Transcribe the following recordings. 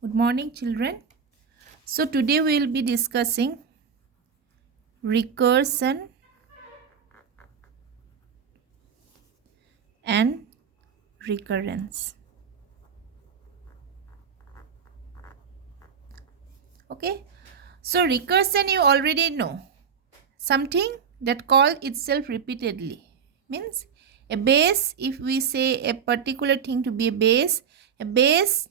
Good morning, children. So today we will be discussing recursion and recurrence. Okay. So recursion you already know. Something that calls itself repeatedly. Means a base, if we say a particular thing to be a base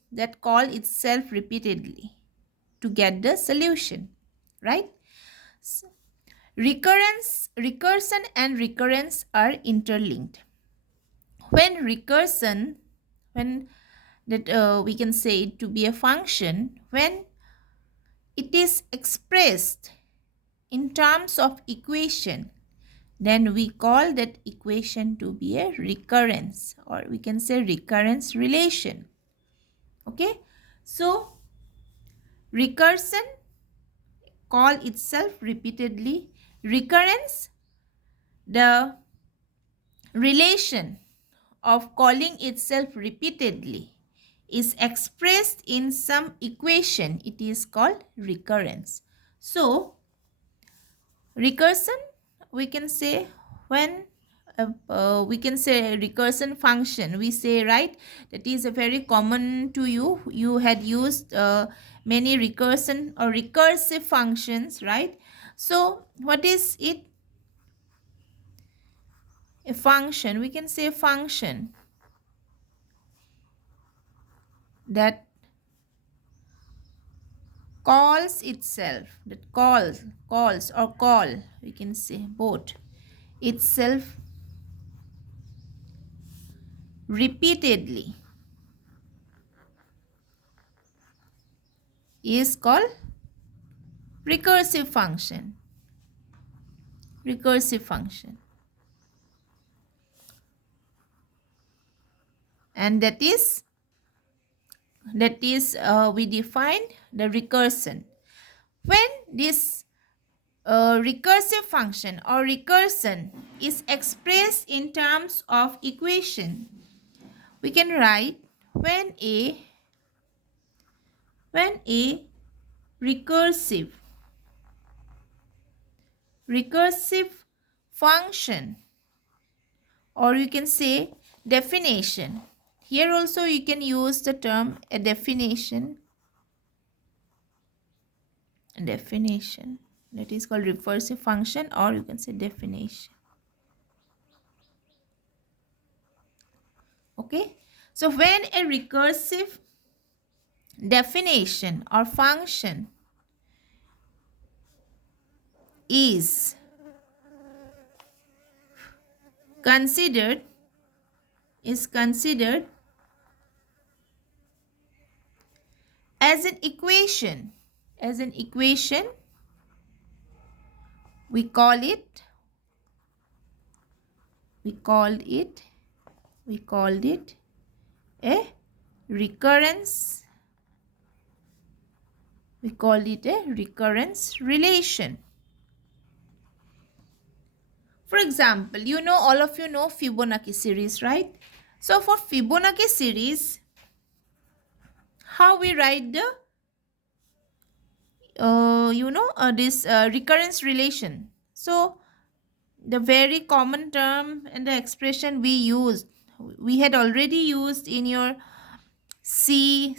that calls itself repeatedly to get the solution. Right? So, recursion and recurrence are interlinked. When recursion, when that we can say it to be a function, when it is expressed in terms of equation, then we call that equation to be a recurrence, or we can say recurrence relation. Okay, so recursion call itself repeatedly. Recurrence, the relation of calling itself repeatedly, is expressed in some equation. It is called recurrence. So recursion, we can say when we can say recursion function, we say, right, that is a very common to you. You had used many recursion or recursive functions, right? So what is it? A function, we can say a function that calls itself, that calls or call, we can say both, itself repeatedly, is called recursive function. Recursive function. And that is we defined the recursion. When this recursive function or recursion is expressed in terms of equation, we can write when a recursive function, or you can say definition. Here also you can use the term a definition. That is called recursive function, or you can say definition. Okay, so when a recursive definition or function is considered as an equation, we called it a recurrence. We call it a recurrence relation. For example, all of you know Fibonacci series, right? So for Fibonacci series, how we write the this recurrence relation. So the very common term and the expression we had already used in your C++,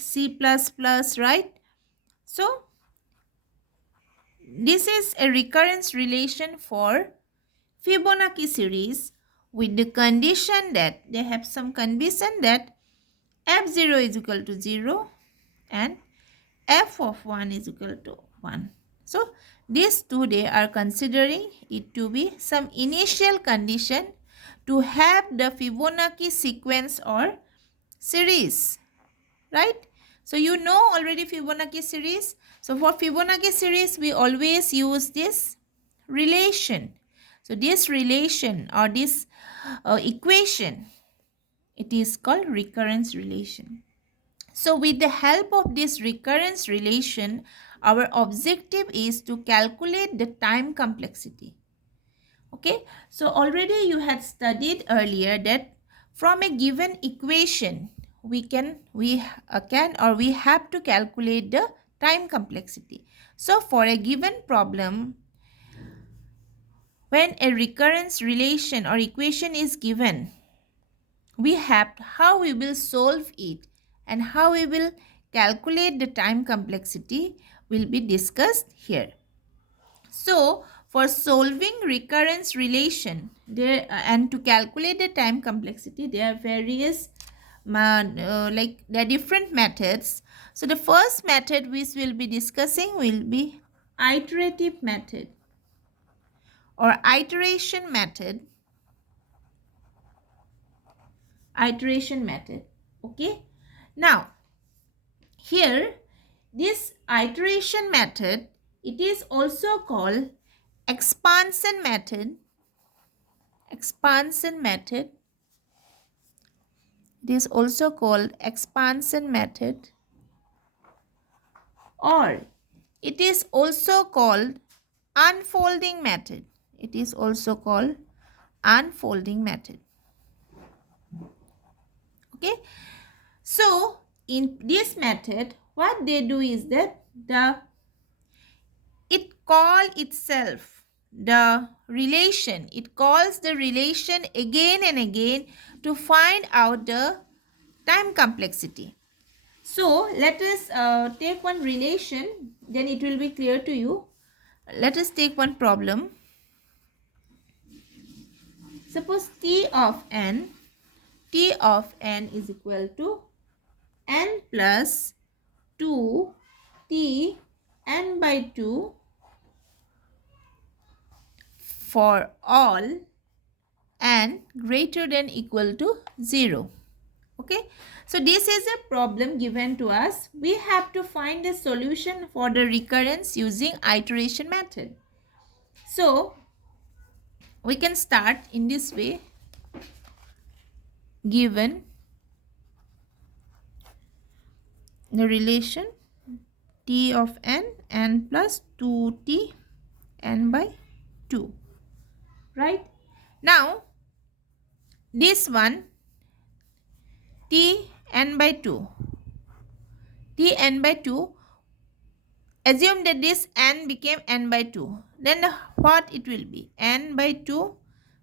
right? So this is a recurrence relation for Fibonacci series with the condition that they have some condition that f0 is equal to 0 and f of 1 is equal to 1. So these two, they are considering it to be some initial condition to have the Fibonacci sequence or series, right? So you know already Fibonacci series. So for Fibonacci series, we always use this relation. So this relation or this equation, it is called recurrence relation. So with the help of this recurrence relation, our objective is to calculate the time complexity. Okay, so already you had studied earlier that from a given equation, we can or we have to calculate the time complexity. So for a given problem, when a recurrence relation or equation is given, we have how we will solve it and how we will calculate the time complexity will be discussed here. So for solving recurrence relation there and to calculate the time complexity, there are various there are different methods. So the first method which we'll be discussing will be iterative method or iteration method. Okay, now here this iteration method, it is also called expansion method. It is also called expansion method, or it is also called unfolding method. Okay, so in this method what they do is that it calls the relation again and again to find out the time complexity. So let us take one relation, then it will be clear to you. Let us take one problem. Suppose T of n is equal to n plus 2 T n by 2 for all n greater than equal to 0. Okay, so this is a problem given to us. We have to find a solution for the recurrence using iteration method. So we can start in this way. Given the relation T of n plus 2T n by 2, right? Now this one T n by 2, assume that this n became n by 2, then what it will be? N by 2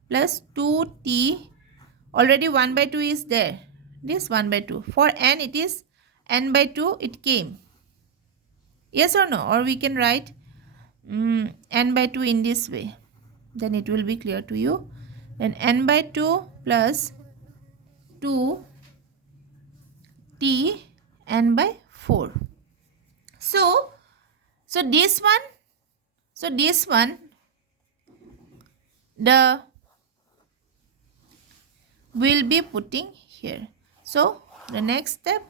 plus 2T, already 1 by 2 is there, this 1 by 2. For n it is n by 2 it came. Yes or no? Or we can write n by 2 in this way, then it will be clear to you. Then n by 2 plus 2 T n by 4. So this one the will be putting here. So the next step,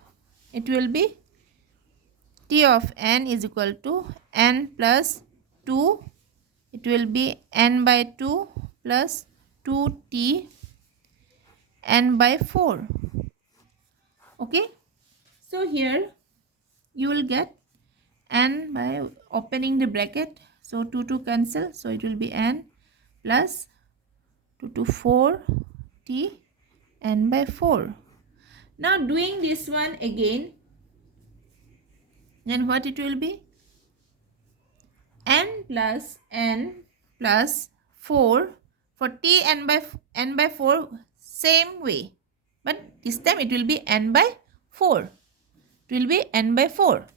it will be T of n is equal to n plus 2. It will be n by 2 plus 2T n by 4. Okay, so here you will get n by opening the bracket, so 2 cancel, so it will be n plus 2 4 T n by 4. Now doing this one again, then what it will be? N plus 4 for T n by 4, same way, but this time it will be n by 4. It will be n by 4.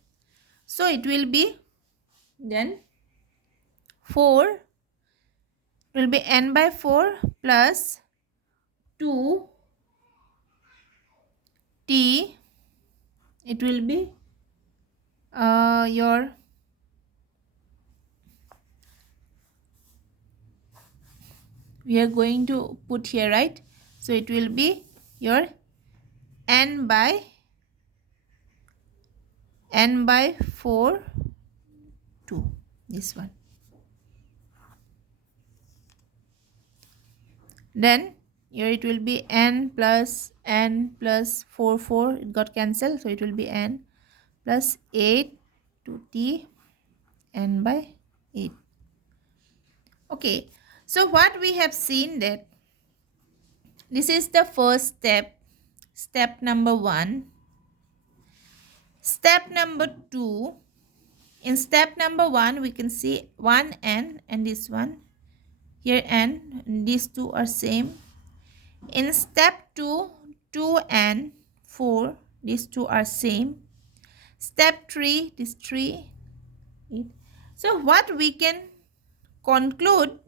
So it will be then 4 will be n by 4 plus 2 T. It will be we are going to put here, right? So it will be your n by 4 2, this one. Then here it will be n plus 4 it got cancelled, so it will be n plus 8 2T n by 8. Okay, so what we have seen that this is the first step. step number 1. Step number 2. In step number 1, we can see 1n and this one. Here n, and these two are same. In step 2, 2 and 4, these two are same. Step 3, this 3, 8. So what we can conclude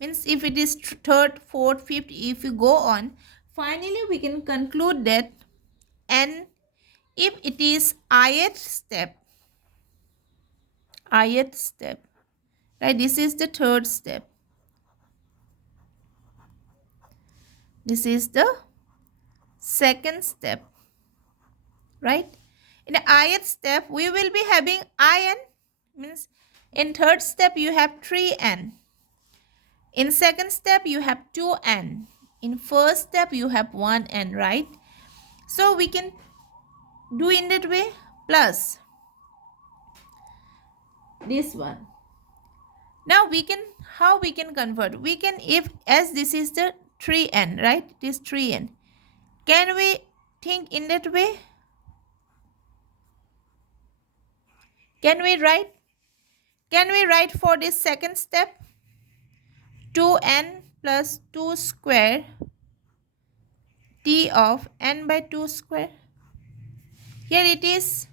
means if it is third, fourth, fifth, if you go on, finally we can conclude that n, if it is ith step, right, this is the third step. This is the second step, right? In the ith step, we will be having in, means in third step you have 3n. In second step you have 2n. In first step you have 1n, right? So we can do in that way plus this one. Now we can, how we can convert? We can, if as this is the 3n, right? This 3n. Can we think in that way? Can we write for this second step 2n plus 2 square t of n by 2 square? Here it is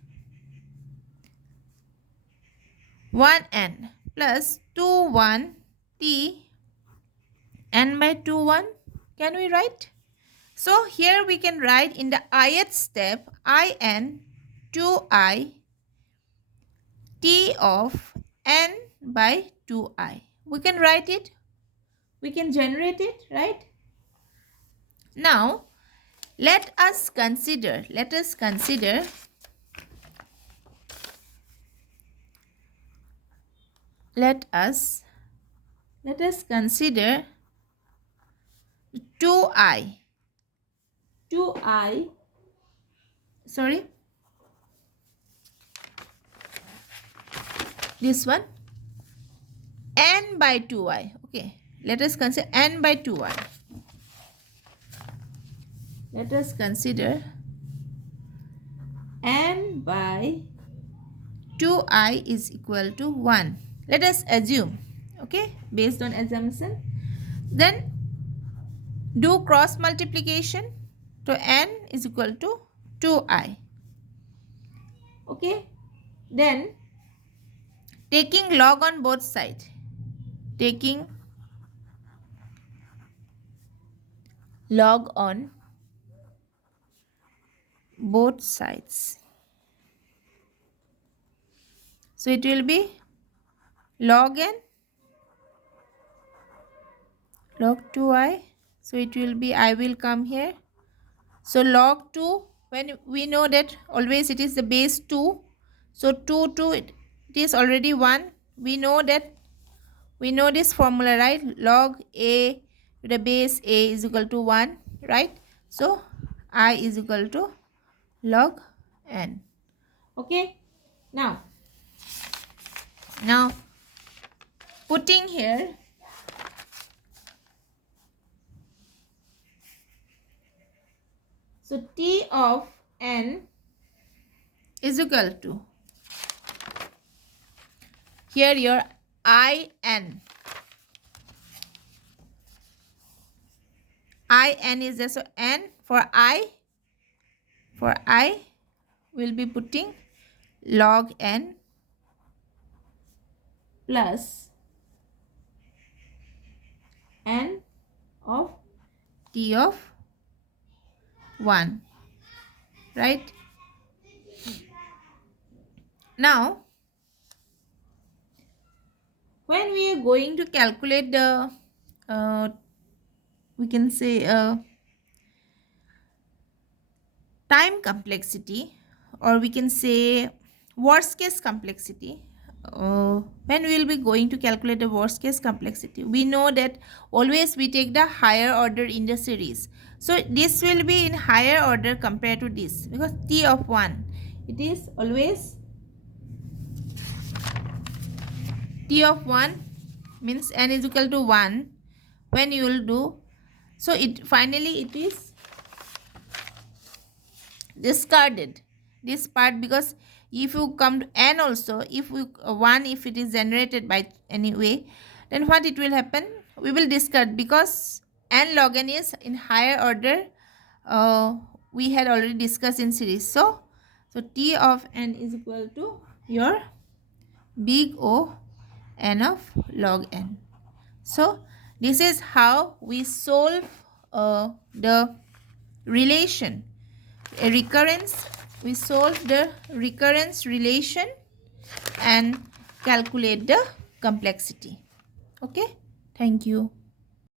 1n plus 2 1 t n by 2 1. Can we write? So here we can write in the ith step in 2i t of n by 2i. We can write it. We can generate it, right? Now let us consider consider 2i, sorry, this one, n by 2i. Okay, let us consider n by 2i. Let us consider n by 2i is equal to 1. Let us assume, okay, based on assumption. Then do cross multiplication. So n is equal to 2i. Okay, then taking log on both sides. Taking log on both sides. So it will be log n, log 2i. So it will be, I will come here. So log 2, when we know that always it is the base 2. So 2, it is already 1. We know this formula, right? Log a to the base a is equal to 1, right? So I is equal to log n. Okay, now putting here, so t of n is equal to, here your in is there. So n for I will be putting log n plus n of t of 1, right? Now when we are going to calculate the we can say time complexity, or we can say worst case complexity. When we will be going to calculate the worst case complexity, we know that always we take the higher order in the series. So this will be in higher order compared to this, because t of 1, it is always t of 1 means n is equal to 1 when you will do. So it finally it is discarded this part, because if you come to n also, if we 1, if it is generated by any way, then what it will happen, we will discard, because n log n is in higher order. We had already discussed in series. So t of n is equal to your big O n of log n. So this is how we solve the relation, a recurrence. We solve the recurrence relation and calculate the complexity. Okay, thank you.